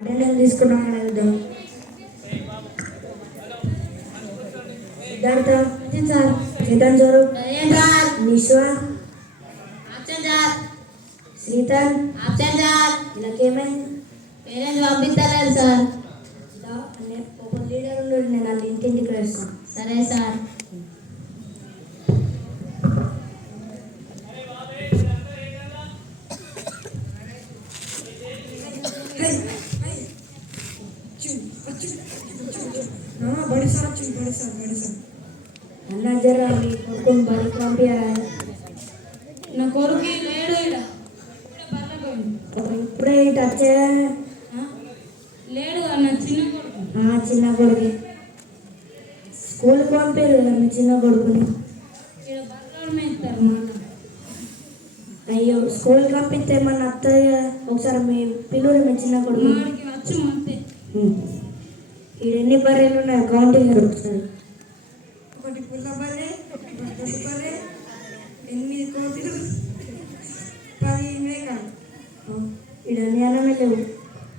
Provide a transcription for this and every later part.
Attendance అడుగుదాం Siddhartha sir? Chaitan sir sir? Vishwa absent sir. Sreetan absent sir. ఇలాకేమైంది parents పంపిస్తలేదు sir. ఒక leader నేను వాళ్ళ ఇంటింటికి వేస్తాను. సరే సార్. బడి సార్ బడి సార్ బడి సార్ అన్న జర మీ కొడుకుని బడికి పంపించారా నా కొడుకు లేడు ఈడ ఇప్పుడే బర్రె పోయిండు. ఇప్పుడే ఇటు వచ్చేదా ఆ? లేడు అన్న చిన్న కొడుకు ఆ, చిన్న కొడుకు స్కూల్కి పంపారు కదా మీ చిన్న కొడుకుని ఇక్కడ బర్రెలు మేస్తారు మా అన్న. అయ్యో స్కూల్కి పంపిస్తే మన అత్తయ్య ఒకసారి మీ పిల్లలు మీ చిన్న కొడుకు మాడికి వచ్చు అంతే ఈ ఎన్ని బర్రెలు ఉన్నాయి కౌంటింగ్ ఒకసారి ఒకటి పుల్ల బర్రె ఒకటి బర్రె ఎనిమిది కోతులు పది మేకలు ఇక్కడ లేవు.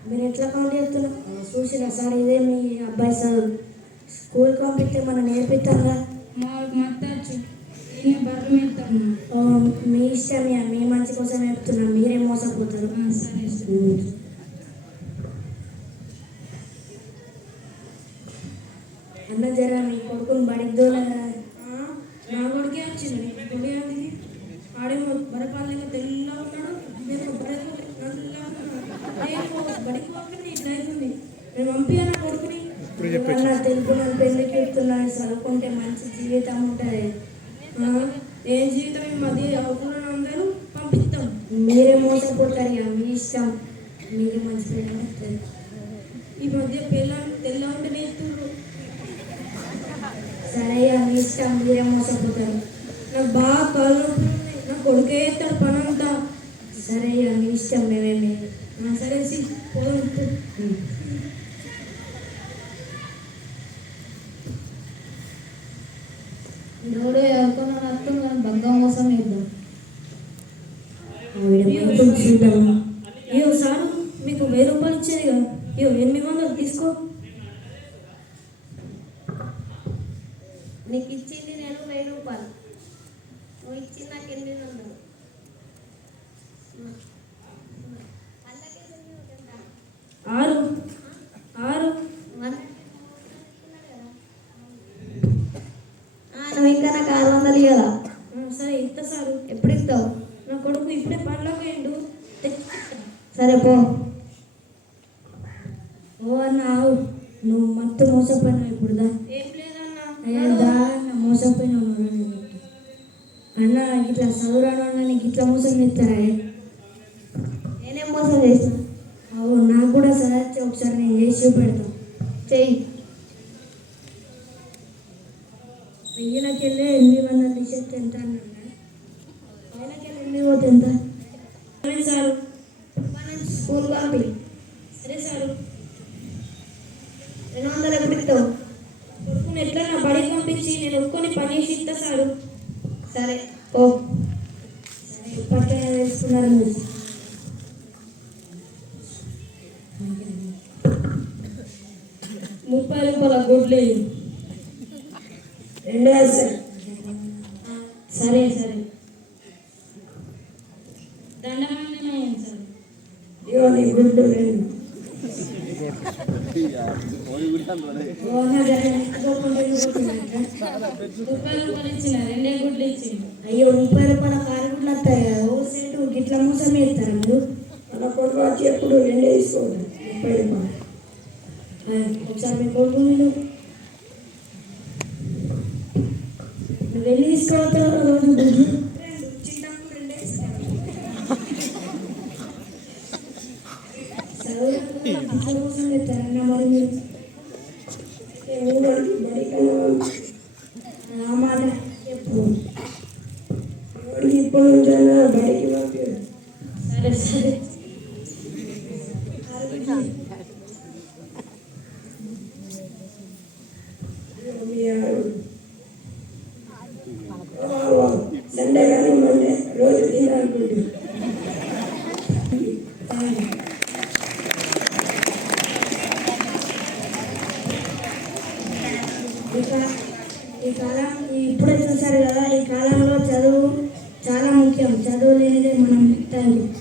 మీరు ఎట్లా కౌంట్ చేస్తున్నారు? చూసినా సార్ ఇదే మీ అబ్బాయి సార్. స్కూల్కి పంపిస్తే మనం నేర్పిస్తాంగా మా మత్తచ్చు ఈయన బర్రె మేస్తాడు ఆ, మీ ఇష్టం ఇక మీ మంచి కోసం చెప్తున్నా. మీరే మోసపోతారు. సరే అన్న జర మీ కొడుకుని ఆ, నా కొడుకే వచ్చింది కొడుకే ఉంది. ఆడేమో బరపాలక తెల్లగా ఉన్నాడు. ఉన్నాడు. నేను బడికి పోకుండా ఇట్లా అవుతుంది నేను పంపియా నా కొడుకుని అన్న తెలుగు మన పెళ్ళికి చెప్తున్నా చదువుకుంటే మంచి జీవితం ఉంటుంది. ఆ, ఏ జీవితం మధ్య అవుతున్నాను అందరూ. పంపిస్తాం. మీరే మోసపోతారు ఇక. మీ ఇష్టం. మీరే మంచి వస్తుంది ఈ మధ్య పిల్ల తెల్ల ఉంటే నేర్చుకుంటారు సరే మీ ఇష్టం. మీరే మోసపోతారు. నాకు బాగా కాళ్ళు నా కొడుకే ఎత్తాడు పని అంతా సరే మీ ఇష్టం మేమేమి. ఆ, సరే సి పోదాం. ఎవడో ఎవరికొన్న వస్తుంది కానీ బంగం కోసం వేద్దాం చూద్దాం అయ్యో సారు మీకు వెయ్యి రూపాయలు ఇచ్చేది కదా? అయ్యో ఎనిమిది వందలు తీసుకో నీకు ఇచ్చింది నేను వెయ్యి రూపాయలు. నువ్వు ఇచ్చింది నాకు ఎనిమిది వందలు ఆరు. ఆరు. నువ్వు ఇంకా నాకు ఆరు వందలు ఇవ్వాలా ఆ, సరే ఇస్తా సారు. ఎప్పుడు ఇస్తావు? నా కొడుకు ఇప్పుడే పనిలోకి తెచ్చిస్తా. సరే పో. ఓ అన్న ఆవు. నువ్వు మత్తు మోసపోయినావు ఇప్పుడు దా మోసపోయిన అన్న అన్న ఇట్లా చదువురాను అన్న నీకు ఇట్లా మోసం చేస్తారా నేనేం మోసం చేసిన అవు నాకు కూడా సరే ఒకసారి నేను చేసి చూపెడతాను చెయ్యి. వెయ్యిలకెళ్ళి ఎనిమిది వందల టీషర్ట్ ఎంత అన్న వేలకి ఎనిమిది పోతే ఎంత సరే సారు మనం స్కూల్ పంపి సరే సారు రెండు వందలు ఎప్పుడు ఇస్తావు కొడుకుని బడికి పంపించి నేను ఒక్కొని పని చేసి ఇస్తా సారు. సరే సరే ఇప్పటికైనా తెలుసుకున్నారు మీరు ముప్పై రూపాయల గుడ్లు. రెండే సార్ సరే. సరే దండమండమే సార్. ఇగో నీ రెండు. రూపాయలు ఇచ్చిన రెండే గుడ్లు ఇచ్చిండు అయ్యో ముప్పై రూపాయల కారు గుడ్లు వస్తాయి? కదా ఓ సెంటు గిట్ల మోసం చేస్తారా మీరు? అలా కొడుకు వచ్చి ఎప్పుడు రెండే తీసుకోండి ముప్పై రూపాయలు ఆ, ఒకసారి మీ కొడుకు మీరు నువ్వు వెళ్ళి ఊరికి బడి కన్నా ఆ మాట చెప్పు ఊరికి ఇప్పుడు నుంచైనా బడికి పంపారు సరే సరే సండే కానీ మండే ఈ ఈ కాలం ఈ ఇప్పుడే చూశారు కదా ఈ కాలంలో చదువు చాలా ముఖ్యం. చదువు లేనిదే మనం థ్యాంక్